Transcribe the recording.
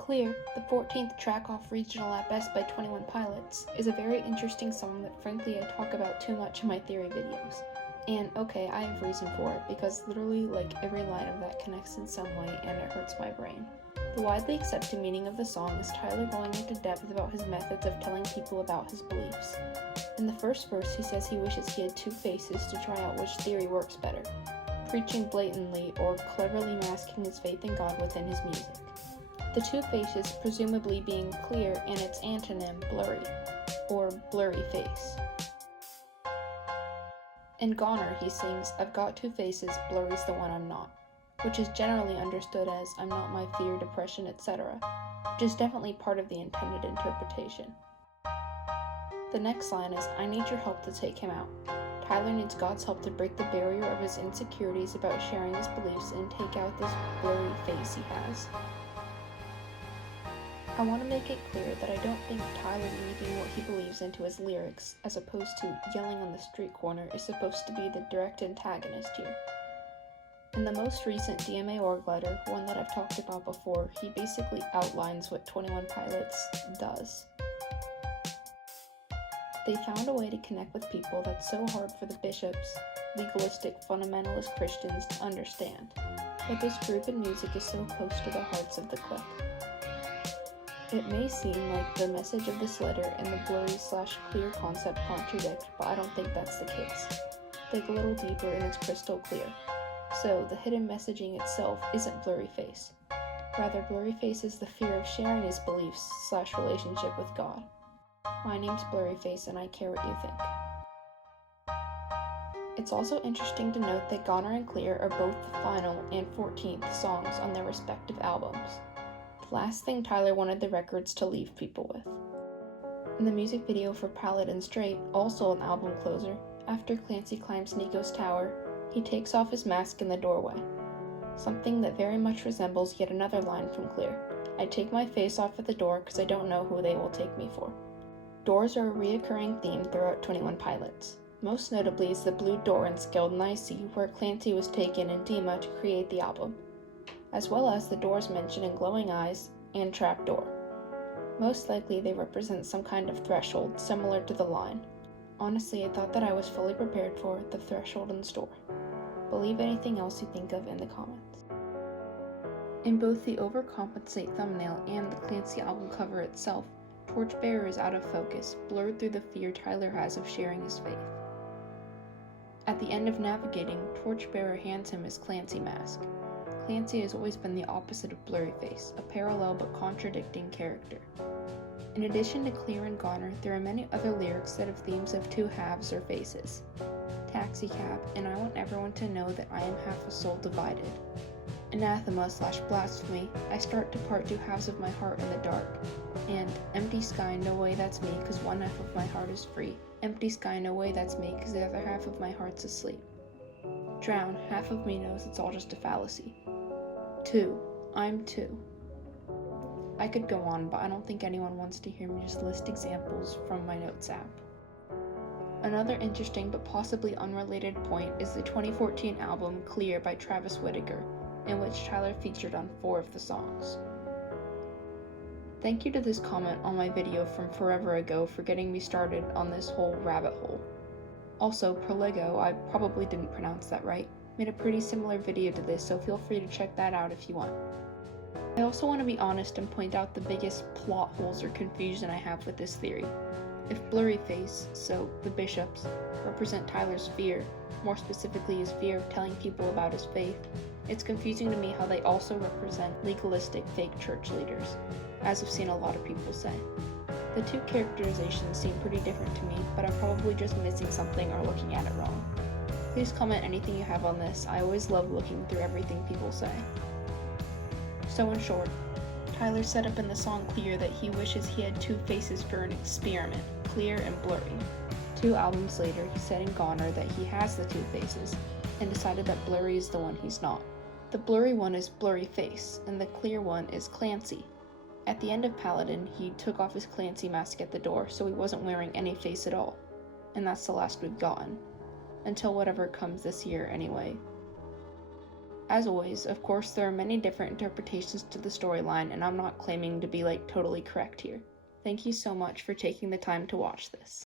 Clear, the 14th track off Regional at Best by 21 Pilots, is a very interesting song that frankly I talk about too much in my theory videos. And okay, I have reason for it, because literally like every line of that connects in some way and it hurts my brain. The widely accepted meaning of the song is Tyler going into depth about his methods of telling people about his beliefs. In the first verse he says he wishes he had two faces to try out which theory works better, preaching blatantly or cleverly masking his faith in God within his music. The two faces presumably being clear and its antonym blurry, or Blurryface. In Goner he sings, "I've got two faces, blurry's the one I'm not," which is generally understood as "I'm not my fear, depression, etc., which is definitely part of the intended interpretation. The next line is, "I need your help to take him out." Tyler needs God's help to break the barrier of his insecurities about sharing his beliefs and take out this blurry face he has. I want to make it clear that I don't think Tyler weaving what he believes into his lyrics, as opposed to yelling on the street corner, is supposed to be the direct antagonist here. In the most recent DMA org letter, one that I've talked about before, he basically outlines what 21 Pilots does. They found a way to connect with people that's so hard for the bishops, legalistic fundamentalist Christians, to understand, but this group and music is so close to the hearts of the clique. It may seem like the message of this letter and the blurry/clear concept contradict, but I don't think that's the case. Dig a little deeper and it's crystal clear. So, the hidden messaging itself isn't Blurryface. Rather, Blurryface is the fear of sharing his beliefs/relationship with God. My name's Blurryface and I care what you think. It's also interesting to note that Goner and Clear are both the final and 14th songs on their respective albums. Last thing Tyler wanted the records to leave people with. In the music video for Pallid and Straight, also an album closer, after Clancy climbs Nico's tower, he takes off his mask in the doorway. Something that very much resembles yet another line from Clear. "I take my face off at the door because I don't know who they will take me for." Doors are a reoccurring theme throughout 21 Pilots. Most notably is the blue door in Skilled and Icy, where Clancy was taken in Dima to create the album, as well as the doors mentioned in Glowing Eyes and Trapdoor. Most likely they represent some kind of threshold, similar to the line. Honestly, I thought that I was fully prepared for the threshold in the story. Believe anything else you think of in the comments. In both the overcompensate thumbnail and the Clancy album cover itself, Torchbearer is out of focus, blurred through the fear Tyler has of sharing his faith. At the end of Navigating, Torchbearer hands him his Clancy mask. Clancy has always been the opposite of Blurryface, a parallel but contradicting character. In addition to Clear and Goner, there are many other lyrics that have themes of two halves or faces. Taxicab, and I want everyone to know that I am half a soul divided. Anathema/blasphemy, I start to part two halves of my heart in the dark. And empty sky, no way that's me, cause one half of my heart is free. Empty sky, no way that's me, cause the other half of my heart's asleep. Drown, half of me knows it's all just a fallacy. Two, I'm two. I could go on, but I don't think anyone wants to hear me just list examples from my notes app. Another interesting but possibly unrelated point is the 2014 album Clear by Travis Whittaker, in which Tyler featured on 4 of the songs. Thank you to this comment on my video from forever ago for getting me started on this whole rabbit hole. Also, Prolego, I probably didn't pronounce that right, made a pretty similar video to this, so feel free to check that out if you want. I also want to be honest and point out the biggest plot holes or confusion I have with this theory. If Blurryface, so the bishops, represent Tyler's fear, more specifically his fear of telling people about his faith, it's confusing to me how they also represent legalistic fake church leaders, as I've seen a lot of people say. The two characterizations seem pretty different to me, but I'm probably just missing something or looking at it wrong. Please comment anything you have on this. I always love looking through everything people say. So in short, Tyler said up in the song Clear that he wishes he had two faces for an experiment, Clear and Blurry. 2 albums later, he said in Goner that he has the two faces, and decided that Blurry is the one he's not. The blurry one is Blurryface, and the clear one is Clancy. At the end of Paladin, he took off his Clancy mask at the door, so he wasn't wearing any face at all. And that's the last we've gotten. Until whatever comes this year, anyway. As always, of course, there are many different interpretations to the storyline, and I'm not claiming to be totally correct here. Thank you so much for taking the time to watch this.